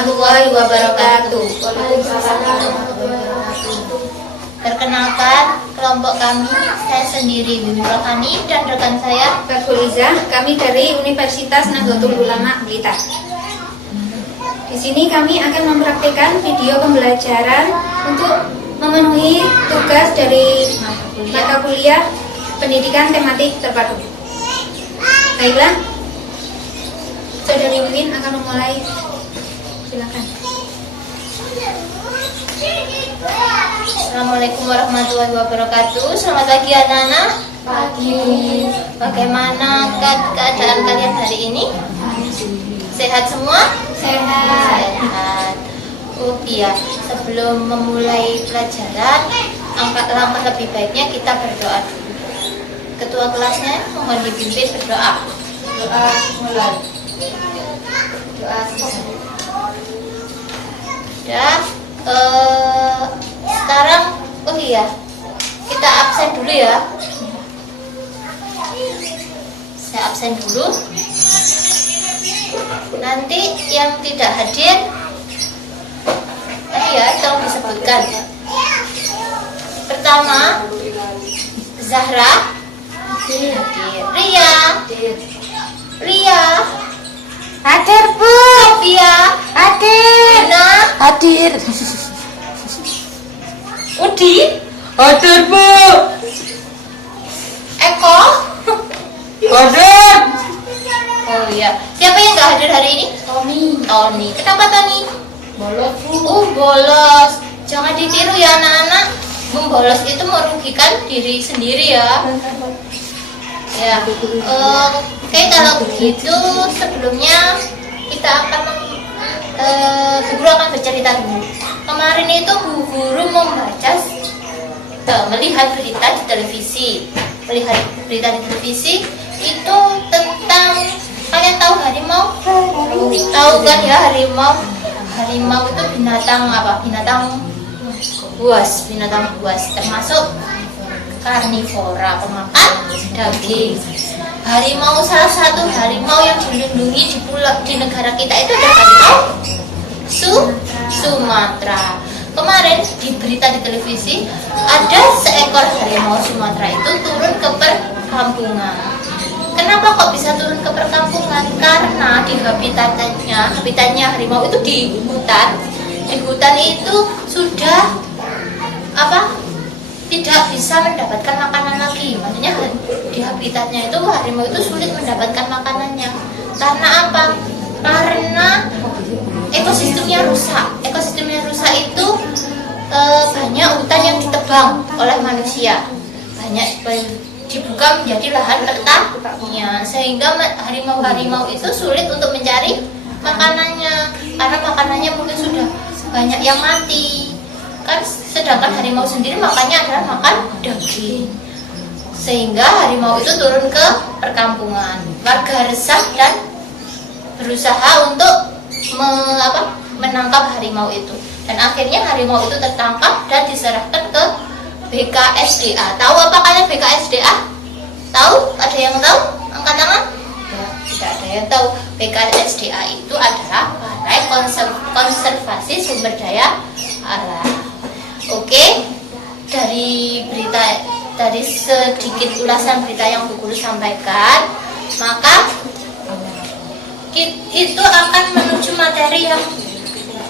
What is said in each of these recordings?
warahmatullahi wabarakatuh. Perkenalkan, kelompok kami, saya sendiri Bibi Rohani dan rekan saya Fathul Izzah, kami dari Universitas Nahdlatul Ulama Blitar. Di sini kami akan mempraktikkan video pembelajaran untuk memenuhi tugas dari mata kuliah pendidikan tematik terpadu. Baiklah, Saudari Win akan memulai. Silakan. Assalamualaikum warahmatullahi wabarakatuh. Selamat pagi anak-anak. Pagi. Bagaimana keadaan kalian hari ini? Sehat semua? Sehat. Sehat. Oh iya, sebelum memulai pelajaran, langkah lebih baiknya kita berdoa dulu. Ketua kelasnya mohon dipimpin berdoa. Doa mulai. Doa selesai. Dan sekarang, oh iya, kita absen dulu ya. Saya absen dulu. Nanti yang tidak hadir, ya, tolong disebutkan. Pertama, Zahra. Hadir. Ria. Hadir, Bu. Sophia. Hadir. Dina. Hadir. Udi. Hadir, Bu. Eko. Hadir. Oh iya. Siapa yang nggak hadir hari ini? Tony. Kenapa Tony? Bolos, Bu. Bolos. Jangan ditiru ya anak-anak. Membolos itu merugikan diri sendiri ya. Ya. Oke, kalau begitu sebelumnya kita akan Bu Guru akan bercerita dulu. Kemarin itu Bu Guru melihat berita di televisi. Melihat berita di televisi itu tentang, kalian tahu harimau? Tahu kan ya harimau? Harimau itu binatang apa? Binatang buas, termasuk karnivora, pemakan daging. Harimau, salah satu harimau yang dilindungi di negara kita itu adalah harimau Sumatera. Kemarin di berita di televisi ada seekor harimau Sumatera itu turun ke perkampungan. Kenapa kok bisa turun ke perkampungan? Karena di habitatnya harimau itu di hutan. Di hutan itu sudah tidak bisa mendapatkan makanan lagi. Maksudnya di habitatnya itu harimau itu sulit mendapatkan makanannya. Karena apa? Karena ekosistemnya rusak. Ekosistemnya rusak itu banyak hutan yang ditebang oleh manusia. Banyak dibuka menjadi lahan pertanian, sehingga harimau-harimau itu sulit untuk mencari makanannya. Karena makanannya mungkin sudah banyak yang mati. Kan sedangkan harimau sendiri makannya adalah makan daging, sehingga harimau itu turun ke perkampungan. Warga resah dan berusaha untuk menangkap harimau itu, dan akhirnya harimau itu tertangkap dan diserahkan ke BKSDA. Tahu apa kalian BKSDA? Tahu? Ada yang tahu? Angkat tangan. Ya, tidak ada yang tahu. BKSDA itu adalah Balai Konservasi Sumber Daya Alam. Oke, dari sedikit ulasan berita yang Bu Guru sampaikan, maka itu akan menuju materi yang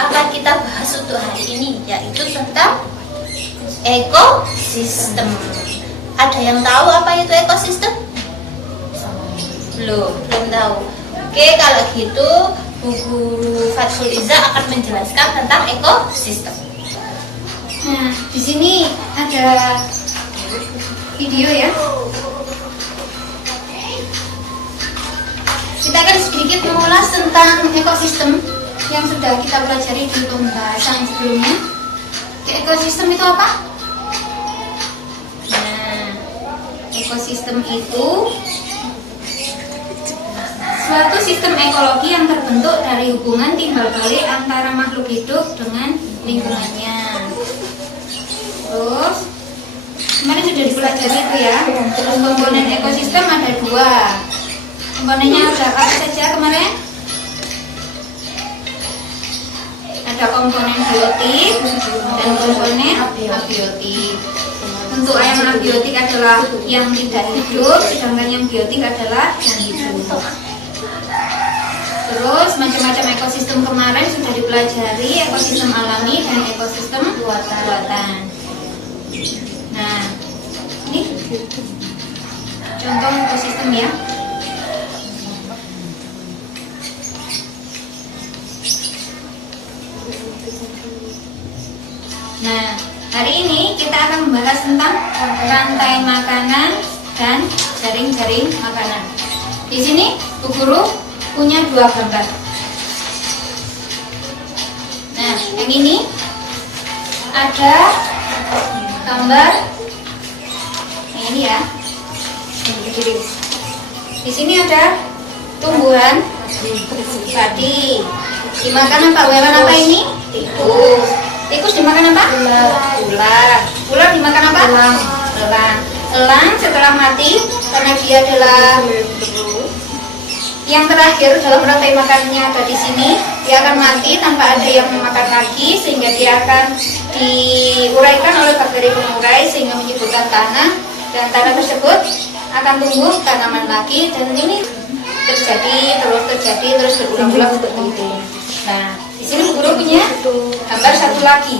akan kita bahas untuk hari ini, yaitu tentang ekosistem. Ada yang tahu apa itu ekosistem? Belum tahu. Oke, kalau gitu Bu Guru Fathul Izzah akan menjelaskan tentang ekosistem. Nah, di sini ada video ya. Kita akan sedikit mengulas tentang ekosistem yang sudah kita pelajari di pembahasan sebelumnya. Ekosistem itu apa? Nah, ekosistem itu suatu sistem ekologi yang terbentuk dari hubungan timbal balik antara makhluk hidup dengan lingkungannya. Terus kemarin sudah dipelajari itu ya. Komponen ekosistem ada dua. Komponennya ada apa saja kemarin? ada komponen biotik dan komponen abiotik. Untuk yang abiotik adalah yang tidak hidup, sedangkan yang biotik adalah yang hidup. Terus macam-macam ekosistem kemarin sudah dipelajari, ekosistem alami dan ekosistem buatan. Nah, ini contoh ekosistem ya. Nah, hari ini kita akan membahas tentang rantai makanan dan jaring-jaring makanan. Di sini Bu Guru punya 2 gambar. Nah, yang ini ada gambar ini ya. Di sini ada tumbuhan padi. Dimakan apa? Hewan apa ini? Tikus. Tikus dimakan apa? Ular. Ular dimakan apa? Elang. Elang setelah mati karena dia adalah yang terakhir dalam rantai makanannya ada di sini, dia akan mati tanpa ada yang memakan lagi, sehingga dia akan diuraikan oleh bakteri pengurai sehingga menyuburkan tanah, dan tanah tersebut akan tumbuh tanaman lagi, dan ini terjadi terus berulang-ulang seperti itu. Nah, di sini Bu Guru punya gambar satu lagi.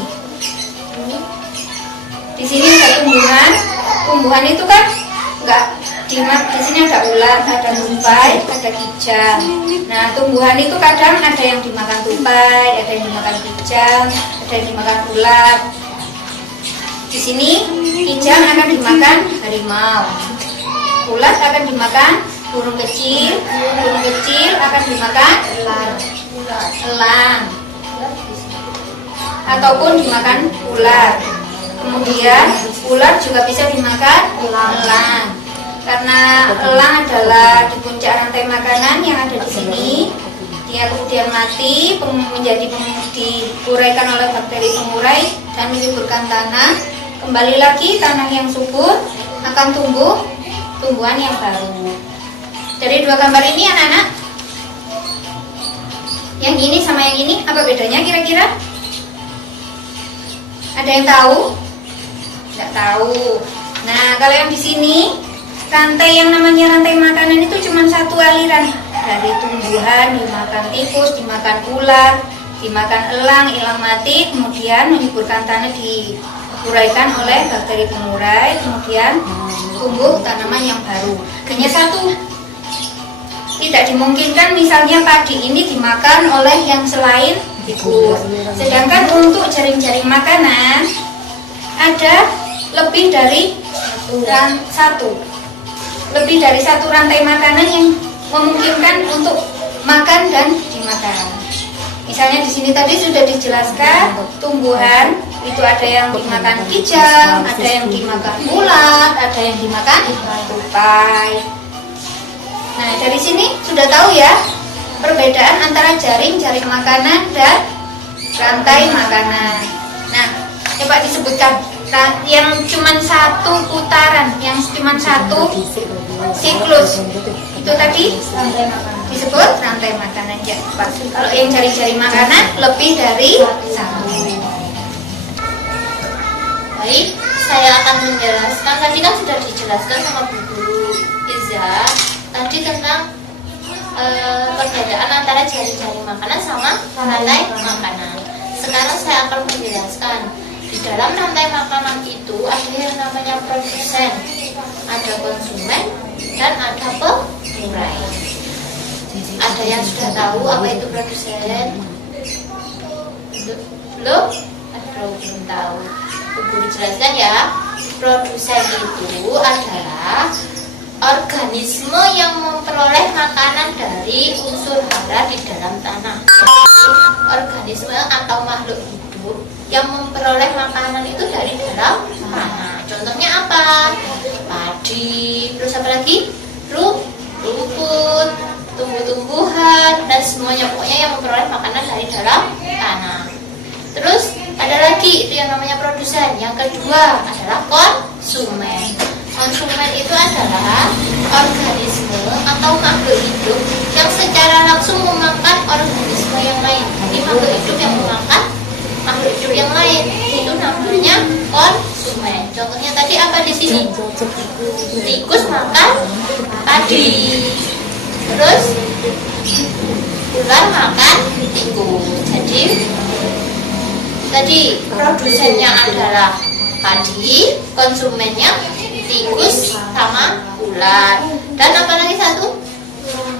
Di sini ada tumbuhan itu kan enggak di sini ada ulat, ada tupai, ada kijang. Nah, tumbuhan itu kadang ada yang dimakan tupai, ada yang dimakan kijang, ada yang dimakan ulat. Di sini kijang akan dimakan harimau, ulat akan dimakan burung kecil akan dimakan elang, ataupun dimakan ular. Kemudian ular juga bisa dimakan elang. Karena elang adalah di puncak rantai makanan yang ada di sini, dia kemudian mati menjadi diuraikan oleh bakteri pengurai dan menyuburkan tanah. Kembali lagi tanah yang subur akan tumbuh tumbuhan yang baru. Dari 2 gambar ini anak-anak, yang ini sama yang ini apa bedanya kira-kira? Ada yang tahu? Tidak tahu. Nah, kalau yang di sini rantai yang namanya rantai makanan itu cuma satu aliran. Dari tumbuhan dimakan tikus, dimakan ular, dimakan elang mati, kemudian menyuburkan tanah diuraikan oleh bakteri pengurai, kemudian tumbuh tanaman yang baru. Hanya satu. Tidak dimungkinkan misalnya padi ini dimakan oleh yang selain tikus. Sedangkan untuk jaring-jaring makanan ada lebih dari satu rantai makanan yang memungkinkan untuk makan dan dimakan. Misalnya di sini tadi sudah dijelaskan tumbuhan itu ada yang dimakan kijang, ada yang dimakan ulat, ada yang dimakan tupai. Nah, dari sini sudah tahu ya perbedaan antara jaring-jaring makanan dan rantai makanan. Nah, coba disebutkan yang cuma satu putaran, yang cuma satu siklus itu tadi disebut rantai makanan ya. Kalau yang jaring-jaring makanan lebih dari satu. Baik, saya akan menjelaskan. Tadi kan sudah dijelaskan sama Bu Guru Iza tadi tentang perbedaan antara jaring-jaring makanan sama rantai makanan. Sekarang saya akan menjelaskan. Di dalam rantai makanan itu ada yang namanya produsen, ada konsumen, dan ada pengurai. Ada yang sudah tahu apa itu produsen? Belum? Belum tahu. Boleh jelaskan ya. Produsen itu adalah organisme yang memperoleh makanan dari unsur hara di dalam tanah. Organisme atau makhluk hidup yang memperoleh makanan itu dari dalam tanah. Contohnya apa? Padi, terus apa lagi? Rumput, tumbuh-tumbuhan, dan semuanya pokoknya yang memperoleh makanan dari dalam tanah. Terus ada lagi itu yang namanya produsen. Yang kedua adalah konsumen. Konsumen itu adalah organisme atau makhluk hidup yang secara langsung memakan organisme yang lain. Jadi makhluk hidup yang memakan padi. Tikus makan padi. Terus ular makan tikus. Jadi tadi produsennya adalah padi, konsumennya tikus sama ular. Dan apa lagi satu?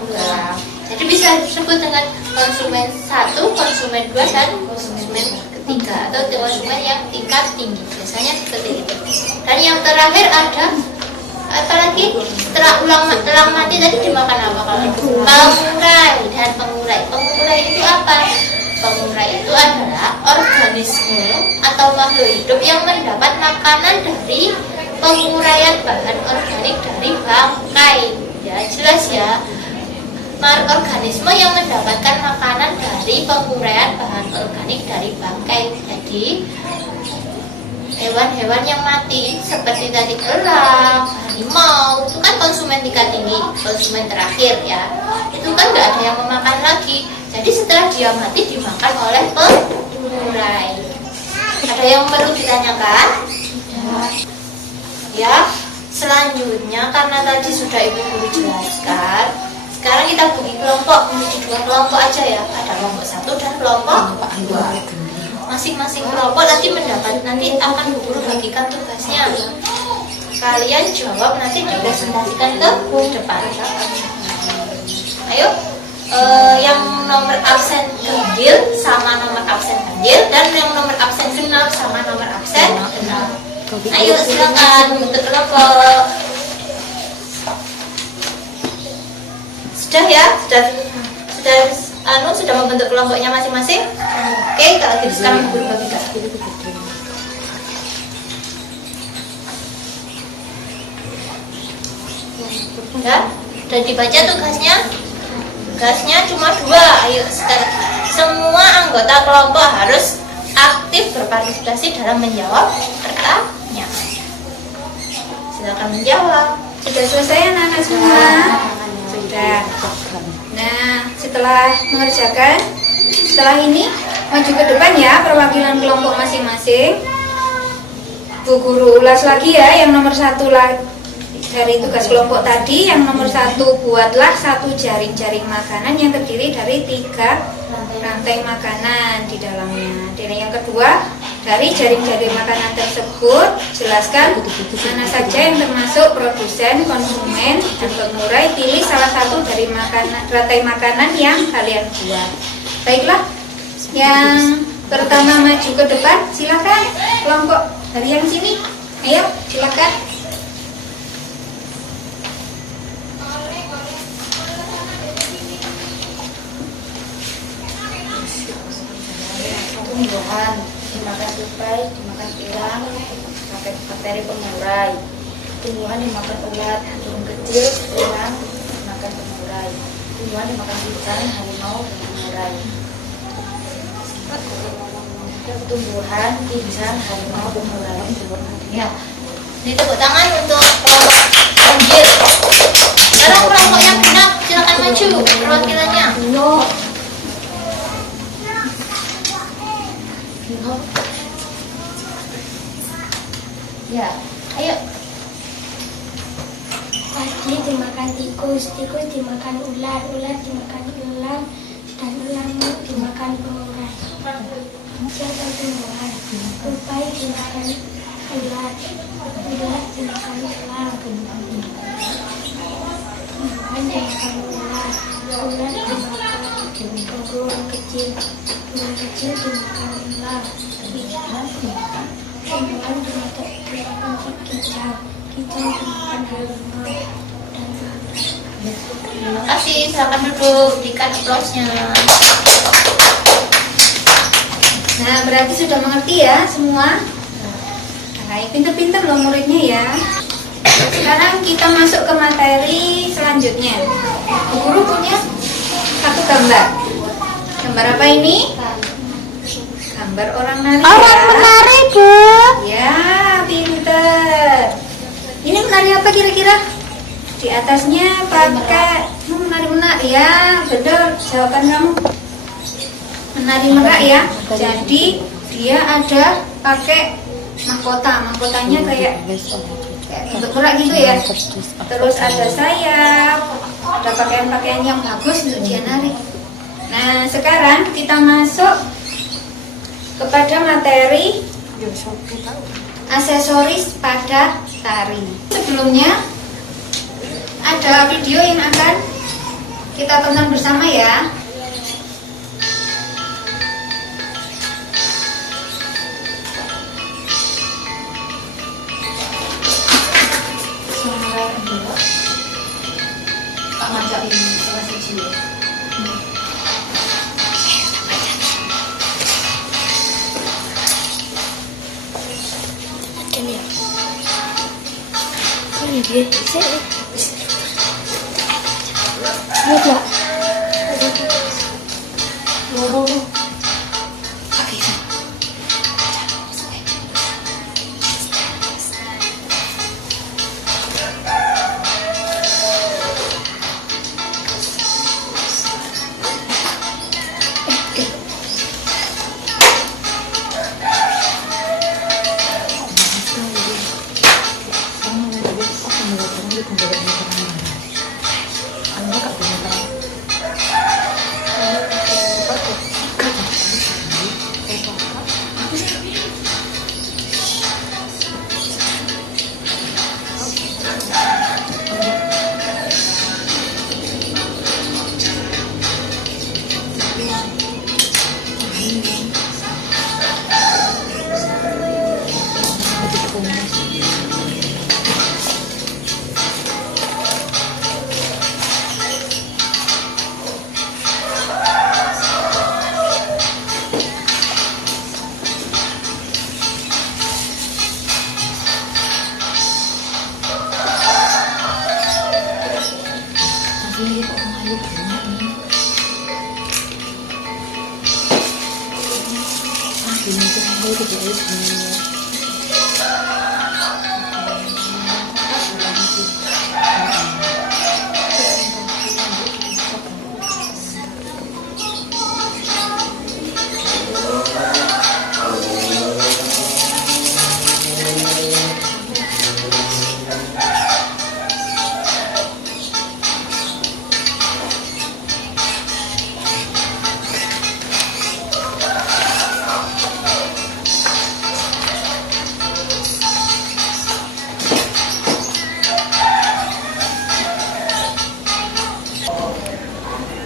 Ular. Jadi bisa disebut dengan konsumen 1, konsumen 2, dan konsumen ketiga, atau konsumen yang tingkat tinggi. Biasanya seperti itu. Dan yang terakhir ada apa lagi? Setelah elang mati tadi dimakan apa kalau itu? Pengurai dan pengurai. Pengurai itu apa? Pengurai itu adalah organisme atau makhluk hidup yang mendapat makanan dari penguraian bahan organik dari bangkai. Ya jelas ya. Organisme yang mendapatkan makanan dari penguraian bahan organik dari bangkai. Jadi hewan-hewan yang mati seperti tadi elang, harimau itu kan konsumen tingkat tinggi, konsumen terakhir ya. Itu kan nggak ada yang memakan lagi. Jadi setelah dia mati dimakan oleh pengurai. Ada yang perlu ditanyakan? Ya. Selanjutnya karena tadi sudah Ibu Guru jelaskan, sekarang kita bagi kelompok menjadi 2 kelompok aja ya. Ada kelompok 1 dan kelompok 2. Masing-masing kelompok nanti akan Bu Guru bagikan tugasnya. Kalian jawab nanti dipresentasikan ke depan. Ayo, yang nomor absen ganjil sama nomor absen ganjil, dan yang nomor absen genap sama nomor absen genap. Ayo silakan bentuk kelompok. Sudah ya? Sudah membentuk kelompoknya masing-masing? Oke, kalau gitu sekarang guru bagikan. Ya, udah dibaca tugasnya? Tugasnya cuma 2. Ayo sekarang semua anggota kelompok harus aktif berpartisipasi dalam menjawab pertanyaan. Silakan menjawab. Sudah selesai anak-anak semua? Sudah. Nah, setelah mengerjakan, setelah ini maju ke depan ya perwakilan kelompok masing-masing. Bu Guru ulas lagi ya, yang nomor 1 dari tugas kelompok tadi. Yang nomor 1, buatlah 1 jaring-jaring makanan yang terdiri dari 3 rantai makanan di dalamnya. Dan yang kedua, dari jaring-jaring makanan tersebut jelaskan mana saja yang termasuk produsen, konsumen, dan pengurai. Pilih salah satu dari rantai makanan yang kalian buat. Baiklah, yang pertama maju ke depan, silakan kelompok dari yang sini. Ayo, silakan. Tumbuhan dimakan tupai, dimakan elang, pakai bakteri pengurai. Tumbuhan dimakan ulat, burung kecil, elang, dimakan pengurai. Tumbuhan dimakan kucing, harimau, pengurai. Tumbuhan, pisang, harimau, pengurai. Ya, ini tepuk tangan untuk kelompok ganjil. Sekarang kelompok yang genap, silakan maju perwakilannya. Ya, ayo. Padi dimakan tikus, tikus dimakan ular, ular dimakan elang, dan elang dimakan pengurai. Siapa tumbuhan? Tupai dimakan ular, ular dimakan elang, tumbuhan dimakan ular, ular dimakan burung kecil, burung kecil dimakan elang, tumbuhan dimakan kicau, kicau dimakan harimau, dan Terima kasih, silakan duduk, berikan aplausnya. Nah, berarti sudah mengerti ya semua? Nah, pinter-pinter loh muridnya ya. Sekarang kita masuk ke materi selanjutnya. Guru punya 1 gambar. Gambar apa ini? Gambar orang nari. orang ya. menari, Bu. Ya, pinter. Ini menari apa kira-kira? Di atasnya pakai menari-menari ya, benar jawaban kamu. Menari merak ya. Jadi dia ada pakai mahkota. Mahkotanya kayak kayak bentuk gerak gitu ya. Terus ada sayap, ada pakaian-pakaian yang bagus untuk dia nari. Nah sekarang kita masuk kepada materi aksesoris pada tari. Sebelumnya ada video yang akan kita tonton bersama ya.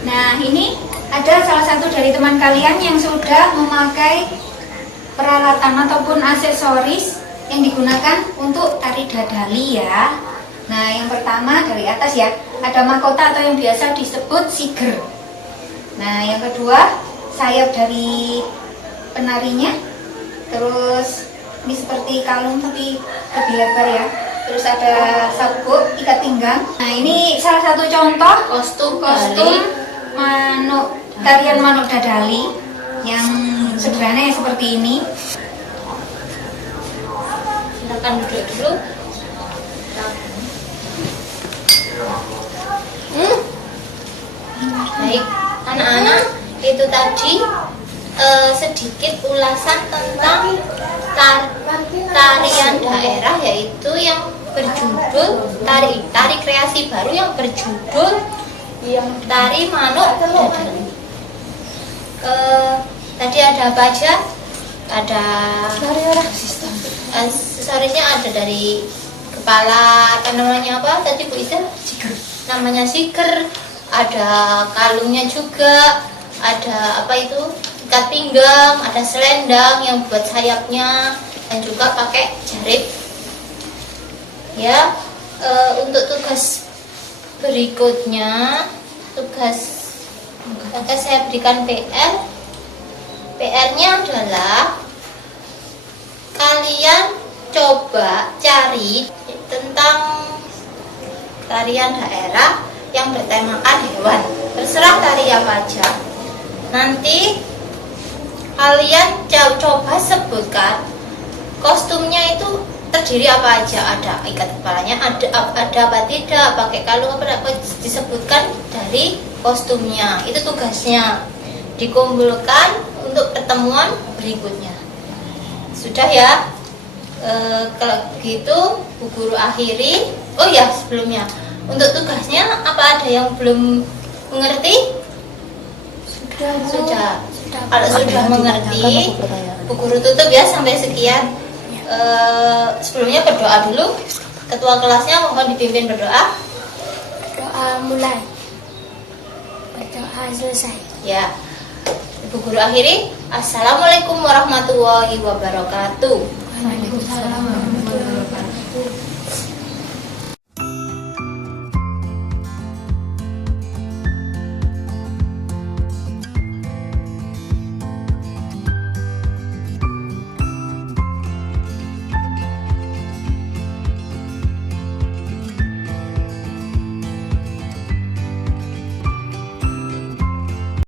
Nah ini ada salah satu dari teman kalian yang sudah memakai peralatan ataupun aksesoris yang digunakan untuk tari dadali ya. Nah yang pertama dari atas ya, ada mahkota atau yang biasa disebut siger. Nah yang kedua sayap dari penarinya. Terus ini seperti kalung tapi lebih lebar ya. Terus ada sabuk ikat pinggang. Nah ini salah satu contoh kostum tarian manuk dadali yang sederhana ya seperti ini. Silakan duduk dulu. Baik, anak-anak, itu tadi sedikit ulasan tentang tarian daerah, yaitu yang berjudul tari kreasi baru yang berjudul tari manuk dadali. Tadi ada apa aja? Ada aksesorisnya, ada dari kepala, namanya apa tadi Bu Ida? Namanya siger. Ada kalungnya juga, ada apa itu, ikat pinggang, ada selendang yang buat sayapnya, dan juga pakai jarit ya. Untuk tugas berikutnya, tugas saya berikan PR-nya adalah kalian coba cari tentang tarian daerah yang bertemakan hewan, terserah tari apa aja. Nanti kalian coba sebutkan kostumnya itu terdiri apa aja, ada ikat kepalanya, ada apa tidak, pakai kalung apa, disebutkan dari kostumnya. Itu tugasnya, dikumpulkan untuk pertemuan berikutnya. Sudah ya? Kalau gitu Bu Guru akhiri. Oh ya, sebelumnya untuk tugasnya apa ada yang belum mengerti? Sudah. Kalau sudah mengerti, Bu Guru tutup ya sampai sekian. Sebelumnya berdoa dulu. Ketua kelasnya mohon dipimpin berdoa. Doa mulai. Berdoa selesai. Ya. Bu Guru akhiri. Assalamualaikum warahmatullahi wabarakatuh. Waalaikumsalam.